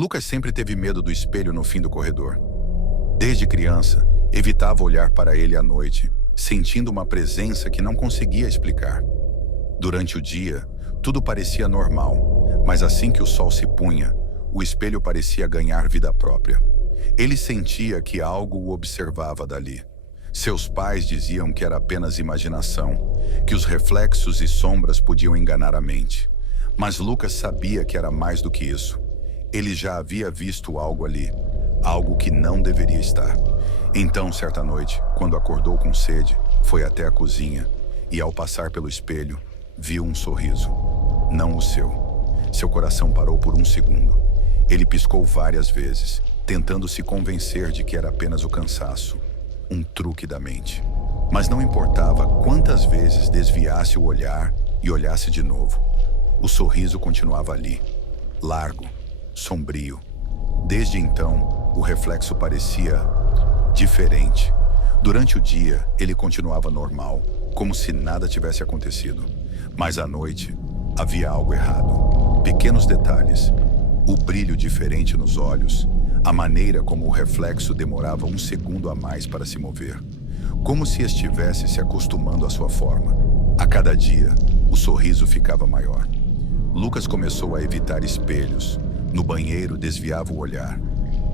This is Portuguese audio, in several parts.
Lucas sempre teve medo do espelho no fim do corredor. Desde criança, evitava olhar para ele à noite, sentindo uma presença que não conseguia explicar. Durante o dia, tudo parecia normal, mas assim que o sol se punha, o espelho parecia ganhar vida própria. Ele sentia que algo o observava dali. Seus pais diziam que era apenas imaginação, que os reflexos e sombras podiam enganar a mente. Mas Lucas sabia que era mais do que isso. Ele já havia visto algo ali, algo que não deveria estar. Então, certa noite, quando acordou com sede, foi até a cozinha e, ao passar pelo espelho, viu um sorriso. Não o seu. Seu coração parou por um segundo. Ele piscou várias vezes, tentando se convencer de que era apenas o cansaço, um truque da mente. Mas não importava quantas vezes desviasse o olhar e olhasse de novo. O sorriso continuava ali, largo, sombrio. Desde então, o reflexo parecia diferente. Durante o dia, ele continuava normal, como se nada tivesse acontecido. Mas à noite, havia algo errado. Pequenos detalhes, o brilho diferente nos olhos, a maneira como o reflexo demorava um segundo a mais para se mover, como se estivesse se acostumando à sua forma. A cada dia, o sorriso ficava maior. Lucas começou a evitar espelhos. No banheiro, desviava o olhar.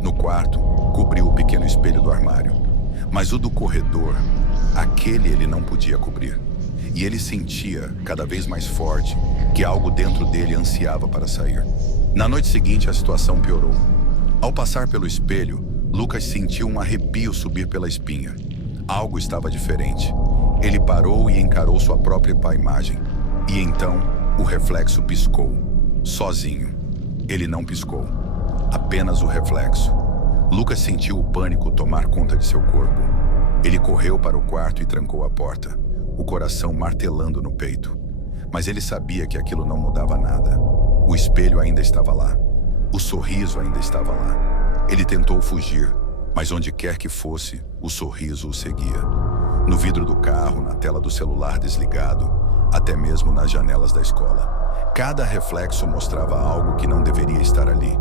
No quarto, cobriu o pequeno espelho do armário. Mas o do corredor, aquele ele não podia cobrir. E ele sentia, cada vez mais forte, que algo dentro dele ansiava para sair. Na noite seguinte, a situação piorou. Ao passar pelo espelho, Lucas sentiu um arrepio subir pela espinha. Algo estava diferente. Ele parou e encarou sua própria imagem. E então, o reflexo piscou. Sozinho. Ele não piscou. Apenas o reflexo. Lucas sentiu o pânico tomar conta de seu corpo. Ele correu para o quarto e trancou a porta, o coração martelando no peito. Mas ele sabia que aquilo não mudava nada. O espelho ainda estava lá. O sorriso ainda estava lá. Ele tentou fugir, mas onde quer que fosse, o sorriso o seguia. No vidro do carro, na tela do celular desligado, até mesmo nas janelas da escola. Cada reflexo mostrava algo que não deveria estar ali.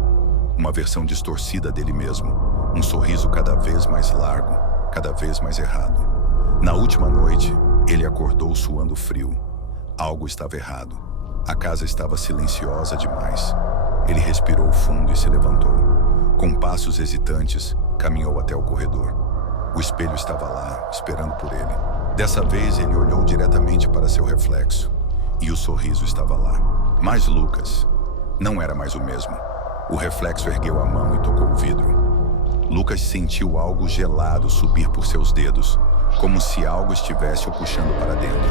Uma versão distorcida dele mesmo. Um sorriso cada vez mais largo, cada vez mais errado. Na última noite, ele acordou suando frio. Algo estava errado. A casa estava silenciosa demais. Ele respirou fundo e se levantou. Com passos hesitantes, caminhou até o corredor. O espelho estava lá, esperando por ele. Dessa vez, ele olhou diretamente para seu reflexo. E o sorriso estava lá. Mas Lucas não era mais o mesmo. O reflexo ergueu a mão e tocou o vidro. Lucas sentiu algo gelado subir por seus dedos, como se algo estivesse o puxando para dentro.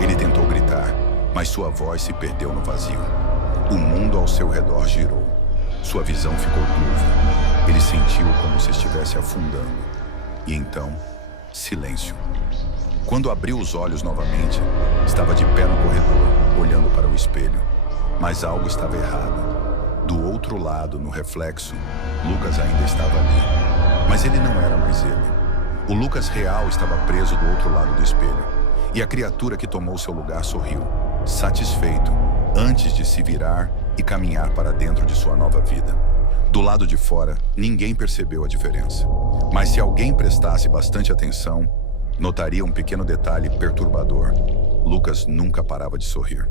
Ele tentou gritar, mas sua voz se perdeu no vazio. O mundo ao seu redor girou. Sua visão ficou turva. Ele sentiu como se estivesse afundando. E então, silêncio. Quando abriu os olhos novamente, estava de pé no corredor, olhando para o espelho. Mas algo estava errado. Do outro lado, no reflexo, Lucas ainda estava ali. Mas ele não era mais ele. O Lucas real estava preso do outro lado do espelho. E a criatura que tomou seu lugar sorriu, satisfeito, antes de se virar e caminhar para dentro de sua nova vida. Do lado de fora, ninguém percebeu a diferença. Mas se alguém prestasse bastante atenção, notaria um pequeno detalhe perturbador. Lucas nunca parava de sorrir.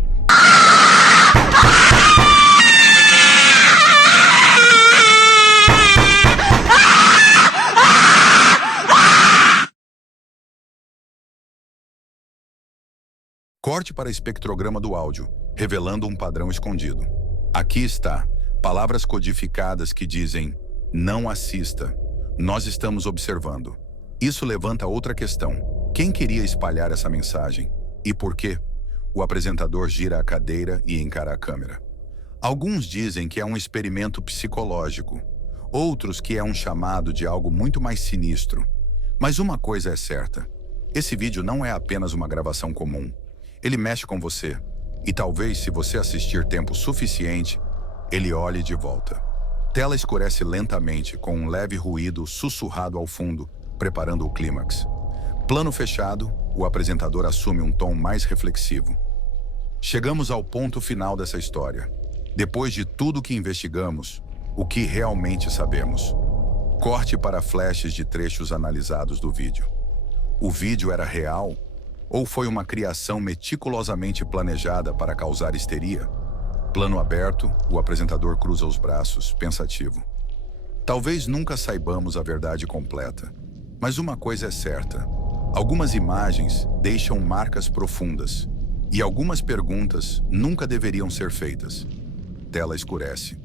Corte para espectrograma do áudio, revelando um padrão escondido. Aqui está, palavras codificadas que dizem: não assista, nós estamos observando. Isso levanta outra questão. Quem queria espalhar essa mensagem? E por quê? O apresentador gira a cadeira e encara a câmera. Alguns dizem que é um experimento psicológico, outros que é um chamado de algo muito mais sinistro. Mas uma coisa é certa: esse vídeo não é apenas uma gravação comum. Ele mexe com você, e talvez, se você assistir tempo suficiente, ele olhe de volta. Tela escurece lentamente, com um leve ruído sussurrado ao fundo, preparando o clímax. Plano fechado, o apresentador assume um tom mais reflexivo. Chegamos ao ponto final dessa história. Depois de tudo que investigamos, o que realmente sabemos. Corte para flashes de trechos analisados do vídeo. O vídeo era real ou foi uma criação meticulosamente planejada para causar histeria? Plano aberto, o apresentador cruza os braços, pensativo. Talvez nunca saibamos a verdade completa, mas uma coisa é certa. Algumas imagens deixam marcas profundas e algumas perguntas nunca deveriam ser feitas. Tela escurece.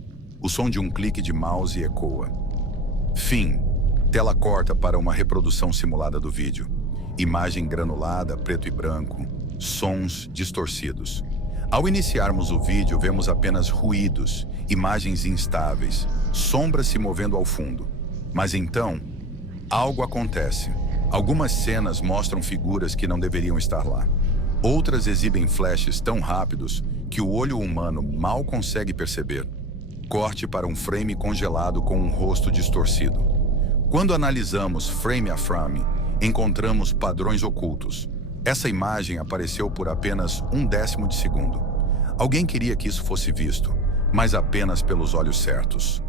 O som de um clique de mouse ecoa. Fim. Tela corta para uma reprodução simulada do vídeo. Imagem granulada, preto e branco, sons distorcidos. Ao iniciarmos o vídeo, vemos apenas ruídos, imagens instáveis, sombras se movendo ao fundo. Mas então, algo acontece. Algumas cenas mostram figuras que não deveriam estar lá. Outras exibem flashes tão rápidos que o olho humano mal consegue perceber. Corte para um frame congelado com um rosto distorcido. Quando analisamos frame a frame, encontramos padrões ocultos. Essa imagem apareceu por apenas 1/10 de segundo. Alguém queria que isso fosse visto, mas apenas pelos olhos certos.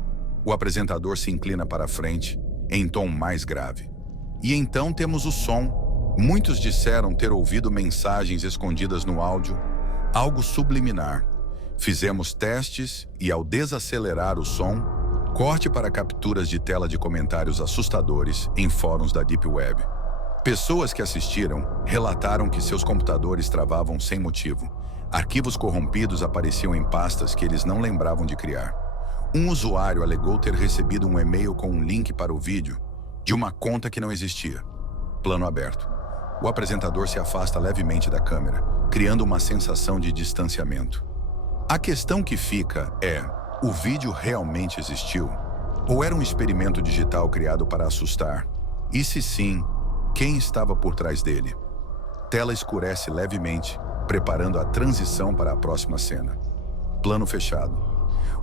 O apresentador se inclina para a frente, em tom mais grave. E então temos o som. Muitos disseram ter ouvido mensagens escondidas no áudio, algo subliminar. Fizemos testes e, ao desacelerar o som, corte para capturas de tela de comentários assustadores em fóruns da Deep Web. Pessoas que assistiram relataram que seus computadores travavam sem motivo. Arquivos corrompidos apareciam em pastas que eles não lembravam de criar. Um usuário alegou ter recebido um e-mail com um link para o vídeo de uma conta que não existia. Plano aberto. O apresentador se afasta levemente da câmera, criando uma sensação de distanciamento. A questão que fica é: o vídeo realmente existiu? Ou era um experimento digital criado para assustar? E se sim, quem estava por trás dele? Tela escurece levemente, preparando a transição para a próxima cena. Plano fechado.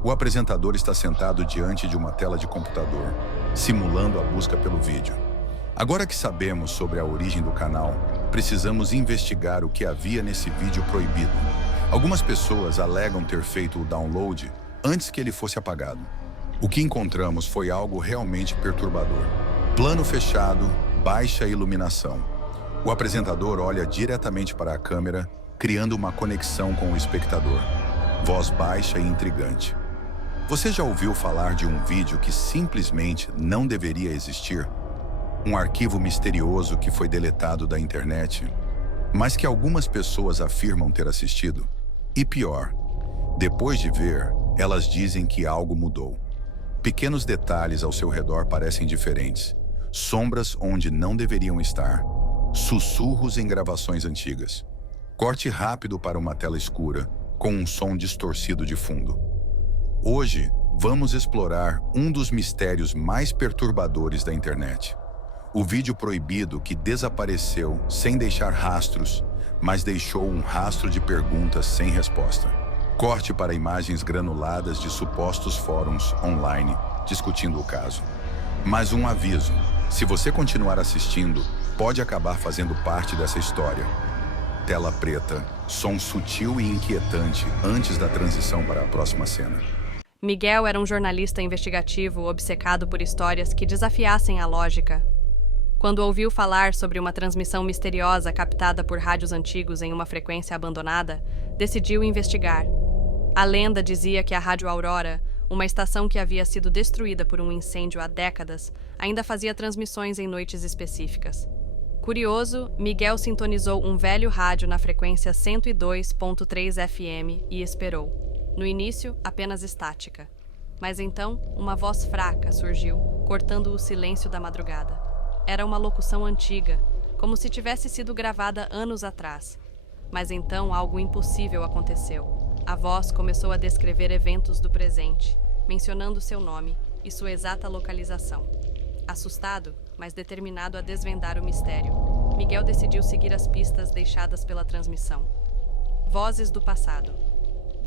O apresentador está sentado diante de uma tela de computador, simulando a busca pelo vídeo. Agora que sabemos sobre a origem do canal, precisamos investigar o que havia nesse vídeo proibido. Algumas pessoas alegam ter feito o download antes que ele fosse apagado. O que encontramos foi algo realmente perturbador. Plano fechado, baixa iluminação. O apresentador olha diretamente para a câmera, criando uma conexão com o espectador. Voz baixa e intrigante. Você já ouviu falar de um vídeo que simplesmente não deveria existir? Um arquivo misterioso que foi deletado da internet, mas que algumas pessoas afirmam ter assistido? E pior, depois de ver, elas dizem que algo mudou. Pequenos detalhes ao seu redor parecem diferentes. Sombras onde não deveriam estar. Sussurros em gravações antigas. Corte rápido para uma tela escura, com um som distorcido de fundo. Hoje, vamos explorar um dos mistérios mais perturbadores da internet. O vídeo proibido que desapareceu sem deixar rastros, mas deixou um rastro de perguntas sem resposta. Corte para imagens granuladas de supostos fóruns online discutindo o caso. Mas um aviso: se você continuar assistindo, pode acabar fazendo parte dessa história. Tela preta, som sutil e inquietante antes da transição para a próxima cena. Miguel era um jornalista investigativo obcecado por histórias que desafiassem a lógica. Quando ouviu falar sobre uma transmissão misteriosa captada por rádios antigos em uma frequência abandonada, decidiu investigar. A lenda dizia que a Rádio Aurora, uma estação que havia sido destruída por um incêndio há décadas, ainda fazia transmissões em noites específicas. Curioso, Miguel sintonizou um velho rádio na frequência 102.3 FM e esperou. No início, apenas estática. Mas então, uma voz fraca surgiu, cortando o silêncio da madrugada. Era uma locução antiga, como se tivesse sido gravada anos atrás. Mas então algo impossível aconteceu. A voz começou a descrever eventos do presente, mencionando seu nome e sua exata localização. Assustado, mas determinado a desvendar o mistério, Miguel decidiu seguir as pistas deixadas pela transmissão. Vozes do passado.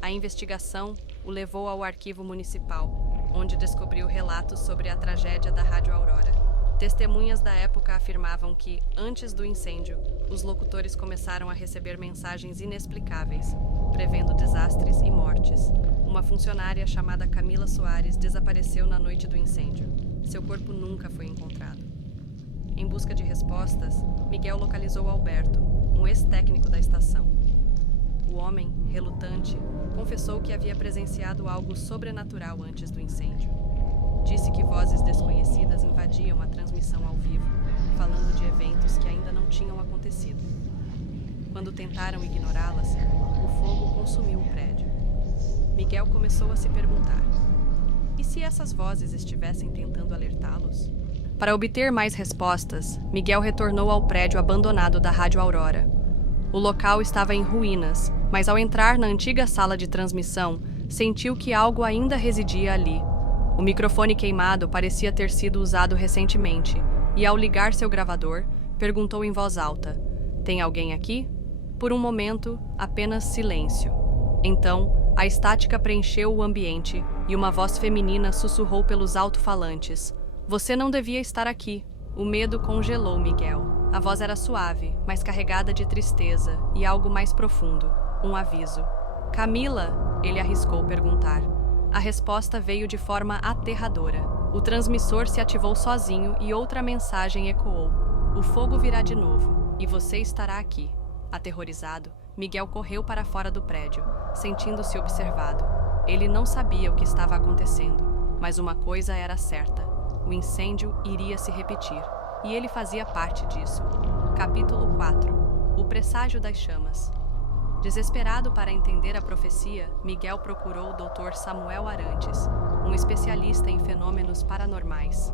A investigação o levou ao arquivo municipal, onde descobriu relatos sobre a tragédia da Rádio Aurora. Testemunhas da época afirmavam que, antes do incêndio, os locutores começaram a receber mensagens inexplicáveis, prevendo desastres e mortes. Uma funcionária chamada Camila Soares desapareceu na noite do incêndio. Seu corpo nunca foi encontrado. Em busca de respostas, Miguel localizou Alberto, um ex-técnico da estação. O homem, relutante, confessou que havia presenciado algo sobrenatural antes do incêndio. Disse que vozes desconhecidas invadiam a transmissão ao vivo, falando de eventos que ainda não tinham acontecido. Quando tentaram ignorá-las, o fogo consumiu o prédio. Miguel começou a se perguntar: e se essas vozes estivessem tentando alertá-los? Para obter mais respostas, Miguel retornou ao prédio abandonado da Rádio Aurora. O local estava em ruínas, mas ao entrar na antiga sala de transmissão, sentiu que algo ainda residia ali. O microfone queimado parecia ter sido usado recentemente, e ao ligar seu gravador, perguntou em voz alta: "Tem alguém aqui?" Por um momento, apenas silêncio. Então, a estática preencheu o ambiente e uma voz feminina sussurrou pelos alto-falantes: "Você não devia estar aqui." O medo congelou Miguel. A voz era suave, mas carregada de tristeza e algo mais profundo, um aviso. "Camila?" ele arriscou perguntar. A resposta veio de forma aterradora. O transmissor se ativou sozinho e outra mensagem ecoou: "O fogo virá de novo, e você estará aqui." Aterrorizado, Miguel correu para fora do prédio, sentindo-se observado. Ele não sabia o que estava acontecendo, mas uma coisa era certa: o incêndio iria se repetir, e ele fazia parte disso. Capítulo 4 – O presságio das chamas. Desesperado para entender a profecia, Miguel procurou o Dr. Samuel Arantes, um especialista em fenômenos paranormais.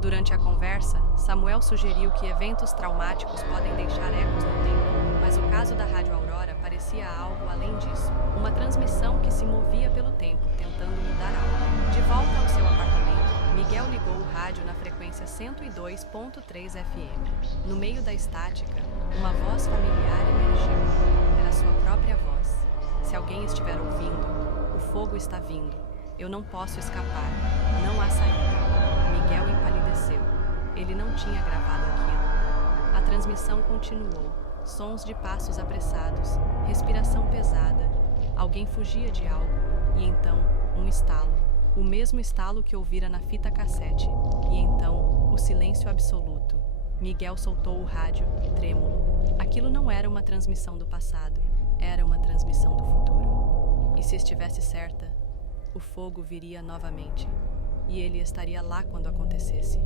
Durante a conversa, Samuel sugeriu que eventos traumáticos podem deixar ecos no tempo, mas o caso da Rádio Aurora parecia algo além disso. Uma transmissão que se movia pelo tempo, tentando mudar algo. De volta ao seu apartamento, Miguel ligou o rádio na frequência 102.3 FM. No meio da estática, uma voz familiar emergiu. Era sua própria voz. "Se alguém estiver ouvindo, o fogo está vindo. Eu não posso escapar. Não há saída." Miguel empalideceu. Ele não tinha gravado aquilo. A transmissão continuou. Sons de passos apressados, respiração pesada. Alguém fugia de algo. E então, um estalo. O mesmo estalo que ouvira na fita cassete. E então, o silêncio absoluto. Miguel soltou o rádio, trêmulo. Aquilo não era uma transmissão do passado. Era uma transmissão do futuro. E se estivesse certa, o fogo viria novamente. E ele estaria lá quando acontecesse.